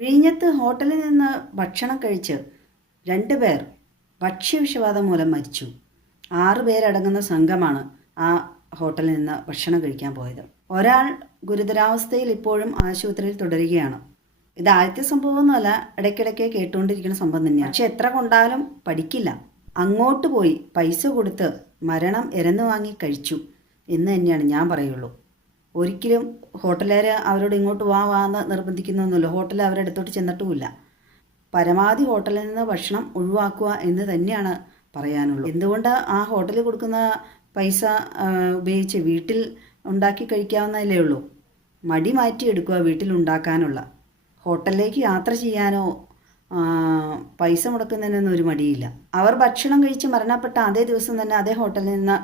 വിഴിഞ്ഞത്ത് ഹോട്ടലിൽ നിന്ന് ഭക്ഷണം കഴിച്ച് 2 പേർ ഭക്ഷ്യവിഷബാധ മൂലം മരിച്ചു. 6 പേരടങ്ങുന്ന സംഘമാണ് ആ ഹോട്ടലിൽ നിന്ന് ഭക്ഷണം കഴിക്കാൻ പോയത്. ഒരാൾ ഗുരുതരാവസ്ഥയിൽ ഇപ്പോഴും ആശുപത്രിയിൽ തുടരുകയാണ്. ഇത് ആദ്യത്തെ സംഭവമൊന്നുമല്ല, ഇടയ്ക്കിടയ്ക്ക് കേട്ടുകൊണ്ടിരിക്കുന്ന സംഭവം തന്നെയാണ്. പക്ഷെ എത്ര കൊണ്ടാലും പഠിക്കില്ല. അങ്ങോട്ട് പോയി പൈസ കൊടുത്ത് മരണം ഇരന്നു വാങ്ങി കഴിച്ചു എന്ന് തന്നെയാണ് ഞാൻ പറയുള്ളൂ. ഒരിക്കലും ഹോട്ടലുകാർ അവരോട് ഇങ്ങോട്ട് വാന്ന് നിർബന്ധിക്കുന്നൊന്നുമില്ല. ഹോട്ടൽ അവരുടെ അടുത്തോട്ട് ചെന്നിട്ടുമില്ല. പരമാവധി ഹോട്ടലിൽ നിന്ന് ഭക്ഷണം ഒഴിവാക്കുക എന്ന് തന്നെയാണ് പറയാനുള്ളൂ. എന്തുകൊണ്ട് ആ ഹോട്ടലിൽ കൊടുക്കുന്ന പൈസ ഉപയോഗിച്ച് വീട്ടിൽ ഉണ്ടാക്കി കഴിക്കാവുന്നതല്ലേ ഉള്ളൂ. മടി മാറ്റിയെടുക്കുക വീട്ടിൽ ഉണ്ടാക്കാനുള്ള. ഹോട്ടലിലേക്ക് യാത്ര ചെയ്യാനോ പൈസ മുടക്കുന്നതിനൊന്നും ഒരു മടിയില്ല. അവർ ഭക്ഷണം കഴിച്ച് മരണപ്പെട്ട അതേ ദിവസം തന്നെ അതേ ഹോട്ടലിൽ നിന്ന്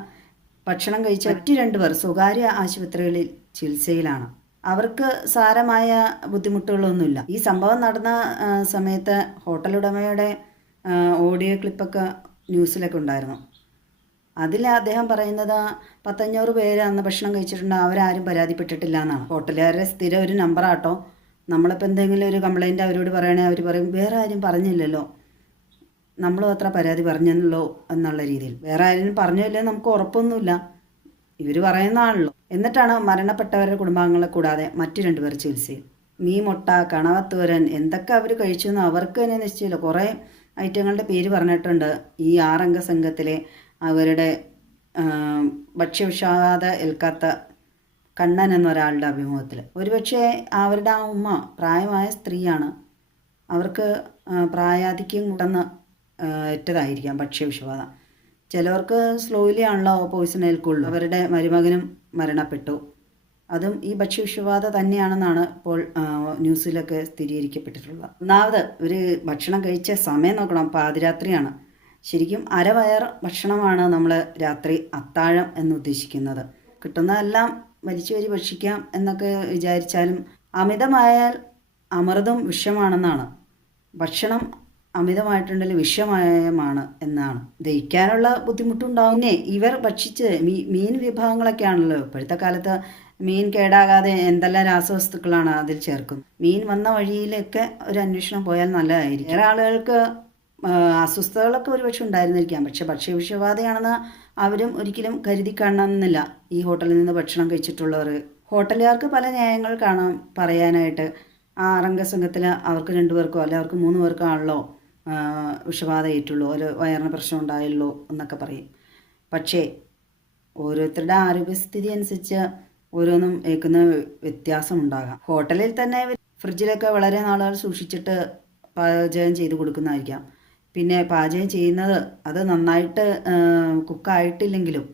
ഭക്ഷണം കഴിച്ച മറ്റ് 2 പേർ സ്വകാര്യ ആശുപത്രികളിൽ ചികിത്സയിലാണ്. അവർക്ക് സാരമായ ബുദ്ധിമുട്ടുകളൊന്നുമില്ല. ഈ സംഭവം നടന്ന സമയത്ത് ഹോട്ടൽ ഉടമയുടെ ഓഡിയോ ക്ലിപ്പൊക്കെ ന്യൂസിലൊക്കെ ഉണ്ടായിരുന്നു. അതിൽ അദ്ദേഹം പറയുന്നത് 100-500 പേര് അന്ന് ഭക്ഷണം കഴിച്ചിട്ടുണ്ട്, അവരാരും പരാതിപ്പെട്ടിട്ടില്ല എന്നാണ്. ഹോട്ടലുകാരുടെ സ്ഥിരം ഒരു നമ്പറാട്ടോ. നമ്മളിപ്പോൾ എന്തെങ്കിലും ഒരു കംപ്ലൈൻറ്റ് അവരോട് പറയണേ അവർ പറയും വേറെ ആരും പറഞ്ഞില്ലല്ലോ, നമ്മളും അത്ര പരാതി പറഞ്ഞല്ലോ എന്നുള്ള രീതിയിൽ. വേറെ ആരും പറഞ്ഞില്ലേ നമുക്ക് ഉറപ്പൊന്നുമില്ല, ഇവർ പറയുന്നതാണല്ലോ. എന്നിട്ടാണ് മരണപ്പെട്ടവരുടെ കുടുംബാംഗങ്ങളെ കൂടാതെ മറ്റു 2 പേർ ചികിത്സയിൽ. മീൻ മുട്ട കണവത്തോരൻ എന്തൊക്കെ അവർ കഴിച്ചു എന്ന് അവർക്ക് തന്നെ നിശ്ചയമില്ല. കുറേ ഐറ്റങ്ങളുടെ പേര് പറഞ്ഞിട്ടുണ്ട് ഈ 6 അംഗ സംഘത്തിലെ അവരുടെ ഭക്ഷ്യവിഷബാധ ഏൽക്കാത്ത കണ്ണൻ എന്നൊരാളുടെ അഭിമുഖത്തിൽ. ഒരുപക്ഷെ അവരുടെ ആ ഉമ്മ പ്രായമായ സ്ത്രീയാണ്, അവർക്ക് പ്രായാധിക്യം കൊണ്ടെന്ന് ഏറ്റതായിരിക്കാം ഭക്ഷ്യവിഷബാധ. ചിലവർക്ക് സ്ലോലി ആണല്ലോ പോയിസൺ ഏൽക്കുള്ളൂ. അവരുടെ മരുമകനും മരണപ്പെട്ടു, അതും ഈ ഭക്ഷ്യവിഷബാധ തന്നെയാണെന്നാണ് ഇപ്പോൾ ന്യൂസിലൊക്കെ സ്ഥിരീകരിക്കപ്പെട്ടിട്ടുള്ളത്. ഒന്നാമത് ഒരു ഭക്ഷണം കഴിച്ച സമയം നോക്കണം, പാതിരാത്രിയാണ്. ശരിക്കും അരവയർ ഭക്ഷണമാണ് നമ്മൾ രാത്രി അത്താഴം എന്നുദ്ദേശിക്കുന്നത്. കിട്ടുന്നതെല്ലാം വലിച്ചുവരി ഭക്ഷിക്കാം എന്നൊക്കെ വിചാരിച്ചാലും അമിതമായാൽ അമൃതും വിഷമാണെന്നാണ്. ഭക്ഷണം അമിതമായിട്ടുണ്ടെങ്കിൽ വിഷമയമാണ് എന്നാണ്. ദഹിക്കാനുള്ള ബുദ്ധിമുട്ടുണ്ടാവും. പിന്നെ ഇവർ ഭക്ഷിച്ച് മീൻ വിഭവങ്ങളൊക്കെ ആണല്ലോ ഇപ്പോഴത്തെ കാലത്ത്. മീൻ കേടാകാതെ എന്തെല്ലാം രാസവസ്തുക്കളാണ് അതിൽ ചേർക്കുന്നത്. മീൻ വന്ന വഴിയിലൊക്കെ ഒരു അന്വേഷണം പോയാൽ നല്ലതായിരിക്കും. വേറെ ആളുകൾക്ക് അസ്വസ്ഥതകളൊക്കെ ഒരുപക്ഷെ ഉണ്ടായിരുന്നിരിക്കാം, പക്ഷെ ഭക്ഷ്യവിഷബാധയാണെന്ന് അവരും ഒരിക്കലും കരുതി കാണണമെന്നില്ല ഈ ഹോട്ടലിൽ നിന്ന് ഭക്ഷണം കഴിച്ചിട്ടുള്ളവർ. ഹോട്ടലുകാർക്ക് പല ന്യായങ്ങൾ കാണാം പറയാനായിട്ട്. ആ 6 അംഗ സംഘത്തിൽ അവർക്ക് 2 പേർക്കോ അല്ലെ അവർക്ക് 3 പേർക്കോ ആണല്ലോ വിഷബാധ ഏറ്റുള്ളൂ, ഒരു വയറിന് പ്രശ്നം ഉണ്ടായുള്ളൂ എന്നൊക്കെ പറയും. പക്ഷേ ഓരോരുത്തരുടെ ആരോഗ്യസ്ഥിതി അനുസരിച്ച് ഓരോന്നും ഏൽക്കുന്ന വ്യത്യാസം ഉണ്ടാകാം. ഹോട്ടലിൽ തന്നെ ഫ്രിഡ്ജിലൊക്കെ വളരെ നാളുകൾ സൂക്ഷിച്ചിട്ട് പാചകം ചെയ്ത് കൊടുക്കുന്നതായിരിക്കാം. പിന്നെ പാചകം ചെയ്യുന്നത് അത് നന്നായിട്ട് കുക്കായിട്ടില്ലെങ്കിലും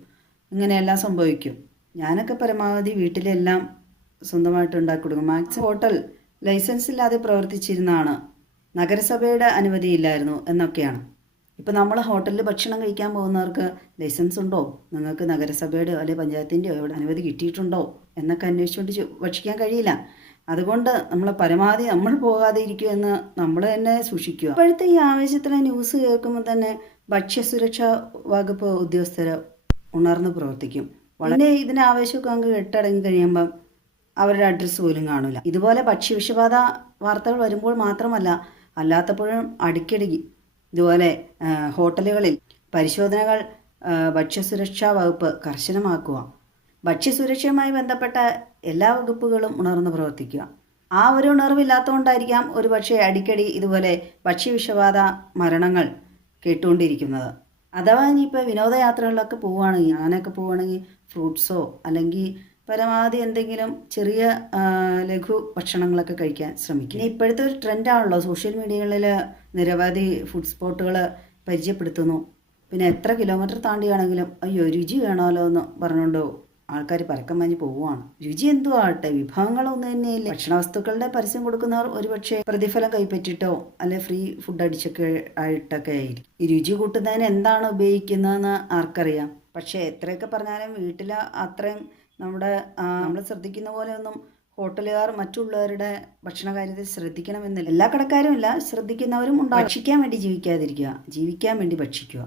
ഇങ്ങനെയെല്ലാം സംഭവിക്കും. ഞാനൊക്കെ പരമാവധി വീട്ടിലെല്ലാം സ്വന്തമായിട്ട് ഉണ്ടാക്കി കൊടുക്കും. മാക്സിമം ഹോട്ടൽ ലൈസൻസ് ഇല്ലാതെ പ്രവർത്തിച്ചിരുന്നതാണ്, നഗരസഭയുടെ അനുമതിയില്ലായിരുന്നു എന്നൊക്കെയാണ്. ഇപ്പം നമ്മൾ ഹോട്ടലിൽ ഭക്ഷണം കഴിക്കാൻ പോകുന്നവർക്ക് ലൈസൻസ് ഉണ്ടോ, നിങ്ങൾക്ക് നഗരസഭയുടെ അല്ലെങ്കിൽ പഞ്ചായത്തിൻ്റെയോ എവിടെ അനുമതി കിട്ടിയിട്ടുണ്ടോ എന്നൊക്കെ അന്വേഷിച്ചുകൊണ്ട് ഭക്ഷിക്കാൻ കഴിയില്ല. അതുകൊണ്ട് നമ്മൾ പരമാവധി നമ്മൾ പോകാതെ ഇരിക്കുമെന്ന് നമ്മൾ തന്നെ സൂക്ഷിക്കുക. ഇപ്പോഴത്തെ ഈ ആവേശത്തിലെ ന്യൂസ് കേൾക്കുമ്പോൾ തന്നെ ഭക്ഷ്യസുരക്ഷാ വകുപ്പ് ഉദ്യോഗസ്ഥർ ഉണർന്ന് പ്രവർത്തിക്കും. വളരെ ഇതിന് ആവേശമൊക്കെ അങ്ങ് കെട്ടടങ്ങി കഴിയുമ്പം അവരുടെ അഡ്രസ്സ് പോലും കാണില്ല. ഇതുപോലെ ഭക്ഷ്യവിഷബാധ വാർത്തകൾ വരുമ്പോൾ മാത്രമല്ല അല്ലാത്തപ്പോഴും അടിക്കടി ഇതുപോലെ ഹോട്ടലുകളിൽ പരിശോധനകൾ ഭക്ഷ്യസുരക്ഷാ വകുപ്പ് കർശനമാക്കുക. ഭക്ഷ്യസുരക്ഷയുമായി ബന്ധപ്പെട്ട എല്ലാ വകുപ്പുകളും ഉണർന്ന് പ്രവർത്തിക്കുക. ആ ഒരു ഉണർവില്ലാത്തതുകൊണ്ടായിരിക്കാം ഒരുപക്ഷെ അടിക്കടി ഇതുപോലെ ഭക്ഷ്യവിഷബാധ മരണങ്ങൾ കേട്ടുകൊണ്ടിരിക്കുന്നത്. അഥവാ ഇനിയിപ്പോൾ വിനോദയാത്രകളിലൊക്കെ പോവുകയാണെങ്കിൽ, ഞാനൊക്കെ പോവുകയാണെങ്കിൽ ഫ്രൂട്ട്സോ അല്ലെങ്കിൽ പരമാവധി എന്തെങ്കിലും ചെറിയ ലഘു ഭക്ഷണങ്ങളൊക്കെ കഴിക്കാൻ ശ്രമിക്കും. ഇനി ഇപ്പോഴത്തെ ഒരു ട്രെൻഡാണല്ലോ സോഷ്യൽ മീഡിയകളിൽ നിരവധി ഫുഡ് സ്പോട്ടുകൾ പരിചയപ്പെടുത്തുന്നു. പിന്നെ എത്ര കിലോമീറ്റർ താണ്ടിയാണെങ്കിലും അയ്യോ രുചി വേണമല്ലോ എന്ന് പറഞ്ഞുകൊണ്ട് ആൾക്കാർ പരക്കം മാഞ്ഞ് പോവുകയാണ്. രുചി എന്തും ആവട്ടെ, വിഭവങ്ങളൊന്നും തന്നെയില്ല. ഭക്ഷണ വസ്തുക്കളുടെ പരസ്യം കൊടുക്കുന്നവർ ഒരുപക്ഷെ പ്രതിഫലം കൈപ്പറ്റിട്ടോ അല്ലെ ഫ്രീ ഫുഡ് അടിച്ചൊക്കെ ആയിട്ടൊക്കെ ആയിരിക്കും. ഈ രുചി കൂട്ടുന്നതിന് എന്താണ് ഉപയോഗിക്കുന്നതെന്ന് ആർക്കറിയാം. പക്ഷേ എത്രയൊക്കെ പറഞ്ഞാലും വീട്ടിൽ അത്രയും നമ്മൾ ശ്രദ്ധിക്കുന്ന പോലെ ഒന്നും ഹോട്ടലുകാർ മറ്റുള്ളവരുടെ ഭക്ഷണ കാര്യത്തിൽ ശ്രദ്ധിക്കണമെന്നില്ല. എല്ലാ കടക്കാരും ഇല്ല, ശ്രദ്ധിക്കുന്നവരും ഉണ്ടാകും. ഭക്ഷിക്കാൻ വേണ്ടി ജീവിക്കാതിരിക്കുക, ജീവിക്കാൻ വേണ്ടി ഭക്ഷിക്കുക.